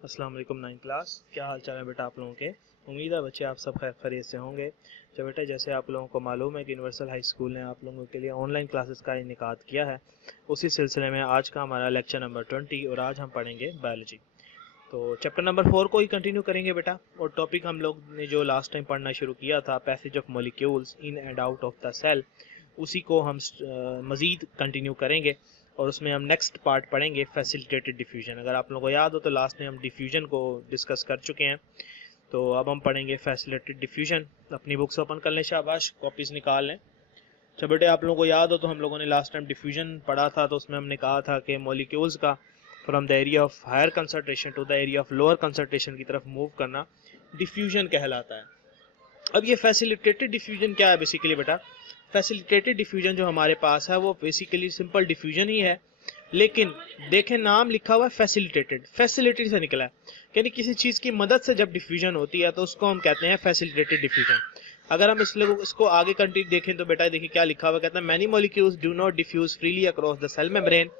अस्सलाम वालेकुम 9th class. क्या हाल चाल है बेटा आप लोगों के। उम्मीद है बच्चे आप सब खैर खैरियत से होंगे। तो बेटा जैसे आप लोगों को मालूम है कि यूनिवर्सल हाई स्कूल ने आप लोगों के लिए ऑनलाइन क्लासेस का इनेकाद किया है। उसी सिलसिले में आज का हमारा लेक्चर नंबर 20 और आज हम पढ़ेंगे बायोलॉजी। तो चैप्टर नंबर 4 को ही कंटिन्यू करेंगे बेटा। और टॉपिक हम लोग ने जो लास्ट टाइम पढ़ना शुरू किया था, passage of molecules in and out of the cell, उसी को हम मज़ीद कंटिन्यू करेंगे। और उसमें हम नेक्स्ट पार्ट पढ़ेंगे फैसिलिटेटेड डिफ्यूजन। अगर आप लोगों को याद हो तो लास्ट में हम डिफ्यूजन को डिस्कस कर चुके हैं। तो अब हम पढ़ेंगे फैसिलिटेटेड डिफ्यूजन। अपनी बुक्स ओपन कर लें, शाबाश, कॉपीज निकाल लें। अच्छा बेटे, आप लोगों को याद हो तो हम लोगों ने लास्ट टाइम डिफ्यूजन पढ़ा था, तो उसमें हमने कहा था कि मॉलिक्यूल्स का from the area of higher concentration to the area of lower concentration की तरफ मूव करना डिफ्यूजन कहलाता है। अब ये फैसिलिटेटेड डिफ्यूजन क्या है बेसिकली बेटा? फैसिलिटेटेड डिफ्यूजन जो हमारे पास है वो बेसिकली सिंपल डिफ्यूजन ही है, लेकिन देखें नाम लिखा हुआ है फैसिलिटेटेड, फैसिलिटी से निकला है, यानी किसी चीज की मदद से जब डिफ्यूजन होती है तो उसको हम कहते हैं फैसिलिटेटेड डिफ्यूजन। अगर हम इसको आगे कंटिन्यू देखें तो बेटा देखिए क्या लिखा हुआ, कहता है many molecules do not diffuse freely across the cell membrane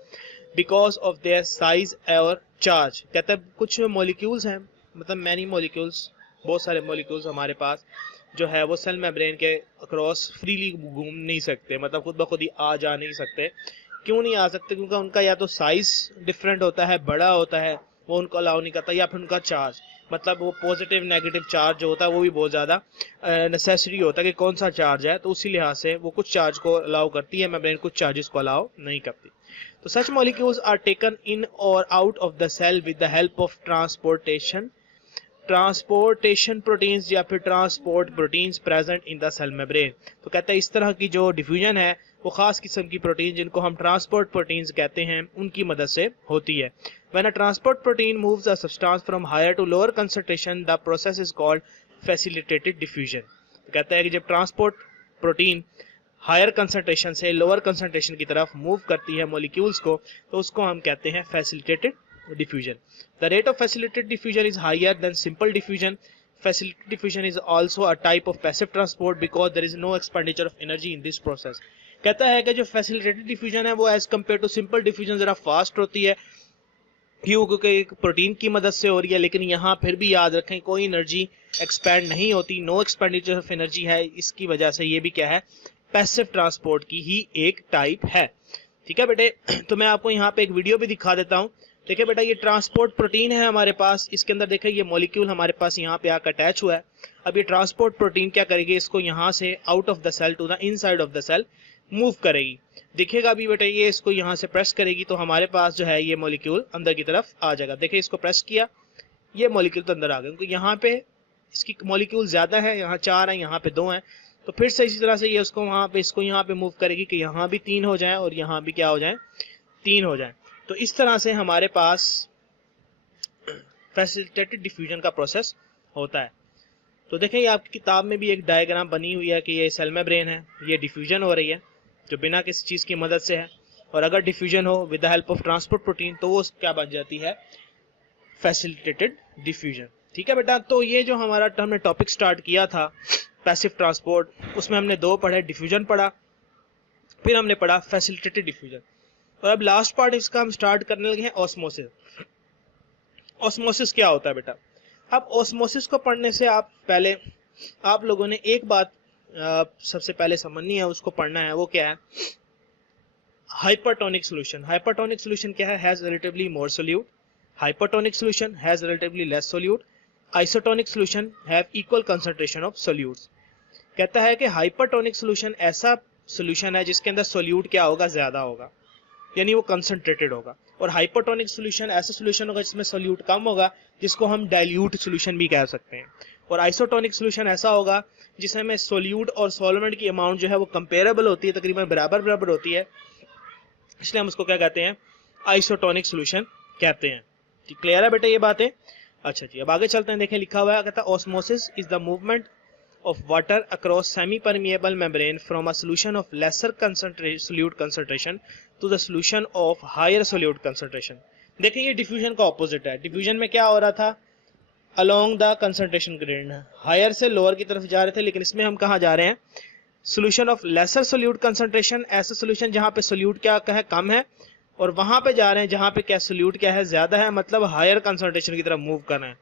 because of their size और चार्ज। कहता है कुछ मॉलिक्यूल्स हैं, मतलब मैनी मॉलिक्यूल्स, बहुत सारे मॉलिक्यूल्स हमारे पास जो है वो सेल मेम्ब्रेन के अक्रॉस फ्रीली घूम नहीं सकते, मतलब खुद ब खुद ही आ जा नहीं सकते। क्यों नहीं आ सकते? क्योंकि उनका या तो साइज डिफरेंट होता है, बड़ा होता है, वो उनको अलाउ नहीं करता, या फिर उनका चार्ज, मतलब वो पॉजिटिव नेगेटिव चार्ज जो होता है वो भी बहुत ज़्यादा नेसेसरी होता है कि कौन सा चार्ज है, तो उसी लिहाज से वो कुछ चार्ज को अलाउ करती है मेम्ब्रेन, कुछ चार्जेस को अलाउ नहीं करती। तो such molecules are taken in और out of the cell with the help of transportation proteins या फिर transport proteins present in the cell membrane. तो कहता है इस तरह की जो डिफ्यूजन है वो खास किस्म की प्रोटीन जिनको हम ट्रांसपोर्ट प्रोटीन्स कहते हैं उनकी मदद से होती है। When a transport protein moves a substance from higher to lower concentration the process is called facilitated diffusion. तो कहता है कि जब ट्रांसपोर्ट प्रोटीन हायर कंसंट्रेशन से लोअर कंसंट्रेशन की तरफ मूव करती है मॉलिक्यूल्स को, तो उसको हम कहते हैं facilitated diffusion. The rate of facilitated diffusion is higher than simple diffusion. Facilitated diffusion is also a type of passive transport because there is no expenditure of energy in this process. कहता है कि जो facilitated diffusion है वो as compared to simple diffusion जरा fast होती है। क्यों? क्योंकि एक प्रोटीन की मदद से हो रही है, लेकिन यहाँ फिर भी याद रखें कोई एनर्जी एक्सपेंड नहीं होती, नो एक्सपेंडिचर ऑफ एनर्जी है। इसकी वजह से ये भी क्या है, पैसिव ट्रांसपोर्ट की ही एक टाइप है। ठीक है बेटे, तो मैं आपको यहाँ पे एक वीडियो भी दिखा देता हूँ। देखिए बेटा, ये ट्रांसपोर्ट प्रोटीन है हमारे पास, इसके अंदर देखिए ये मॉलिक्यूल हमारे पास यहाँ पे आकर अटैच हुआ है। अब ये ट्रांसपोर्ट प्रोटीन क्या करेगी, इसको यहाँ से out of the cell to the inside of the cell move करेगी। देखिएगा अभी बेटा, ये इसको यहाँ से प्रेस करेगी तो हमारे पास जो है ये मॉलिक्यूल अंदर की तरफ आ जाएगा। देखिए इसको प्रेस किया, ये मॉलिक्यूल तो अंदर आ गया, क्योंकि यहाँ पे इसकी मॉलिक्यूल ज्यादा है, यहाँ 4 है, यहाँ पे 2 है। तो फिर से इसी तरह से ये उसको वहाँ पे इसको यहाँ पे मूव करेगी कि यहाँ भी 3 हो जाए और यहाँ भी क्या हो जाए, 3 हो जाए। तो इस तरह से हमारे पास फैसिलिटेटेड डिफ्यूजन का प्रोसेस होता है। तो देखें ये आपकी किताब में भी एक डायग्राम बनी हुई है कि ये सेल मेम्ब्रेन है, ये डिफ्यूजन हो रही है जो बिना किसी चीज़ की मदद से है, और अगर डिफ्यूजन हो with the help of transport protein तो वो क्या बन जाती है, फैसिलिटेटेड डिफ्यूजन। ठीक है बेटा, तो ये जो हमारा हमने टॉपिक स्टार्ट किया था पैसिव ट्रांसपोर्ट, उसमें हमने 2 पढ़े, डिफ्यूजन पढ़ा, फिर हमने पढ़ा फैसिलिटेटेड डिफ्यूजन, और अब लास्ट पार्ट इसका हम स्टार्ट करने लगे हैं ऑस्मोसिस। ऑस्मोसिस क्या होता है बेटा? अब ऑस्मोसिस को पढ़ने से आप लोगों ने एक बात सबसे पहले समझनी है, उसको पढ़ना है, वो क्या है, हाइपरटोनिक सॉल्यूशन। हाइपरटोनिक सॉल्यूशन क्या है, has relatively more solute, hypertonic solution has relatively less solute, isotonic solution have equal concentration of solutes. कहता है कि हाइपरटोनिक सॉल्यूशन ऐसा सॉल्यूशन है जिसके अंदर सोल्यूट क्या होगा, ज्यादा होगा, यानी वो कंसंट्रेटेड होगा। और हाइपरटोनिक सॉल्यूशन ऐसा सॉल्यूशन होगा जिसमें सोल्यूट कम होगा, जिसको हम डाइल्यूट सॉल्यूशन भी कह सकते हैं। और आइसोटोनिक सॉल्यूशन ऐसा होगा जिसमें सोल्यूट और सॉल्वेंट की अमाउंट जो है वो कंपेरेबल होती है, तकरीबन बराबर बराबर होती है, इसलिए हम उसको क्या कहते हैं, आइसोटोनिक सॉल्यूशन कहते हैं। क्लियर है बेटा ये बातें? अच्छा जी, अब आगे चलते हैं। देखें लिखा हुआ है, कहता है osmosis is the movement of water across semi-permeable membrane from a solution of lesser solute concentration to the solution of higher solute concentration। देखिए ये डिफ्यूजन का ऑपोजिट है। डिफ्यूजन में क्या हो रहा था, along the concentration gradient, higher से लोअर की तरफ जा रहे थे, लेकिन इसमें हम कहाँ जा रहे हैं, solution of lesser solute concentration, ऐसा सोल्यूशन जहाँ पे सोल्यूट क्या है, कम है, और वहां पे जा रहे हैं जहां पे क्या सोल्यूट क्या है ज्यादा है, मतलब हायर कंसंट्रेशन की तरफ मूव कर रहे हैं,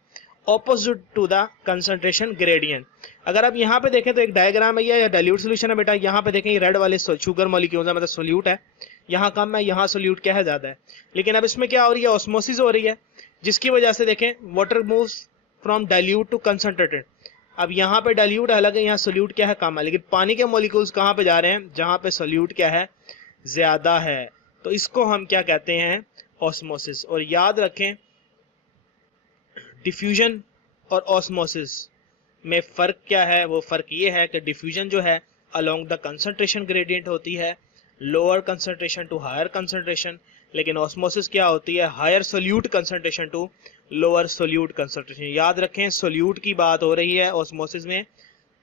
opposite to the concentration gradient. अगर आप यहाँ पे देखें तो एक डायग्राम है या डाइल्यूट सोल्यूशन है बेटा, यहाँ पे देखें रेड वाले शुगर मॉलिक्यूल्स है, मतलब सोल्यूट है, यहाँ कम है, यहाँ सोल्यूट क्या है ज्यादा है। लेकिन अब इसमें क्या हो रही है, ऑस्मोसिस हो रही है, जिसकी वजह से देखें water moves from dilute to concentrated. अब यहाँ पे डाइल्यूट अलग है, यहाँ सोल्यूट क्या है कम है, लेकिन पानी के मॉलिक्यूल्स कहाँ पे जा रहे हैं, जहाँ पे सोल्यूट क्या है ज्यादा है। तो इसको हम क्या कहते हैं, ऑस्मोसिस। और याद रखें डिफ्यूजन और ऑस्मोसिस में फर्क क्या है, वो फर्क ये है कि डिफ्यूजन जो है अलोंग द कंसंट्रेशन ग्रेडियंट होती है, lower concentration to higher concentration, लेकिन ऑस्मोसिस क्या होती है, higher solute concentration to lower solute concentration. याद रखें सोल्यूट की बात हो रही है ऑस्मोसिस में,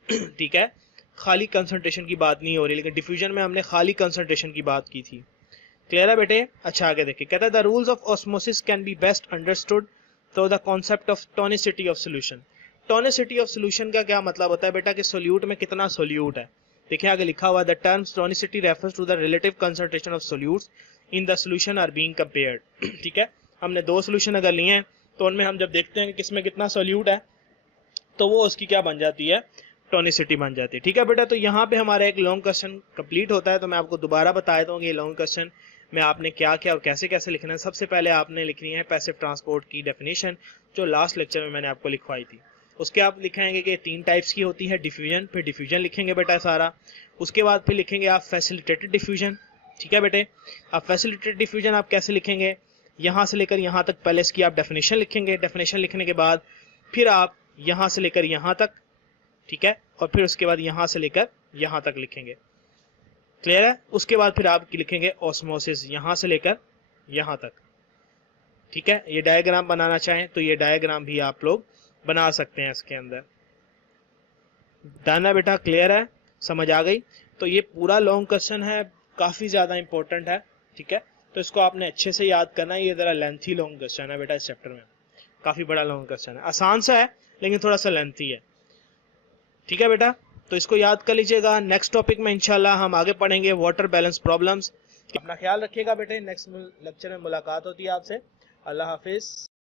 ठीक है, खाली कंसंट्रेशन की बात नहीं हो रही, लेकिन डिफ्यूजन में हमने खाली कंसंट्रेशन की बात की थी। क्लियर है बेटे? अच्छा आगे देखिए, कहता है the rules of osmosis can be best understood through the concept of tonicity of solution. Tonicity of solution का क्या मतलब होता है बेटा, कि सोल्यूट में कितना सोल्यूट है। देखिए आगे लिखा हुआ है the term tonicity refers to the relative concentration of solutes in the solution are being compared. ठीक है, हमने दो सोल्यूशन अगर लिए हैं तो उनमें हम जब देखते हैं कि किसमें कितना सोल्यूट है तो वो उसकी क्या बन जाती है, टोनिसिटी बन जाती है। ठीक है बेटा, तो यहाँ पे हमारा एक लॉन्ग क्वेश्चन कंप्लीट होता है। तो मैं आपको दोबारा बता देता हूँ कि ये लॉन्ग क्वेश्चन में आपने क्या क्या और कैसे कैसे लिखना है। सबसे पहले आपने लिखनी है पैसिव ट्रांसपोर्ट की डेफिनेशन, जो लास्ट लेक्चर में मैंने आपको लिखवाई थी। उसके आप लिखेंगे कि 3 टाइप्स की होती है डिफ्यूजन, फिर डिफ्यूजन लिखेंगे बेटा सारा। उसके बाद फिर लिखेंगे आप फैसिलिटेटेड डिफ्यूजन। ठीक है बेटे, अब फैसिलिटेटेड डिफ्यूजन आप कैसे लिखेंगे, यहाँ से लेकर यहाँ तक पहले इसकी आप डेफिनेशन लिखेंगे। डेफिनेशन लिखने के बाद फिर आप यहाँ से लेकर यहाँ तक, ठीक है, और फिर उसके बाद यहाँ से लेकर यहाँ तक लिखेंगे। क्लियर है? उसके बाद फिर आप लिखेंगे ऑस्मोसिस, यहाँ से लेकर यहाँ तक। ठीक है, ये डायग्राम बनाना चाहें तो ये डायग्राम भी आप लोग बना सकते हैं इसके अंदर। डन है बेटा? क्लियर है? समझ आ गई? तो ये पूरा लॉन्ग क्वेश्चन है, काफी ज्यादा इंपॉर्टेंट है। ठीक है, तो इसको आपने अच्छे से याद करना है। ये जरा लेंथी लॉन्ग क्वेश्चन है बेटा, इस चैप्टर में काफी बड़ा लॉन्ग क्वेश्चन है। आसान सा है लेकिन थोड़ा सा लेंथी है। ठीक है बेटा, तो इसको याद कर लीजिएगा। नेक्स्ट टॉपिक में इंशाल्लाह हम आगे पढ़ेंगे वाटर बैलेंस प्रॉब्लम्स। अपना ख्याल रखिएगा बेटे, नेक्स्ट लेक्चर में मुलाकात होती है आपसे। अल्लाह हाफिज।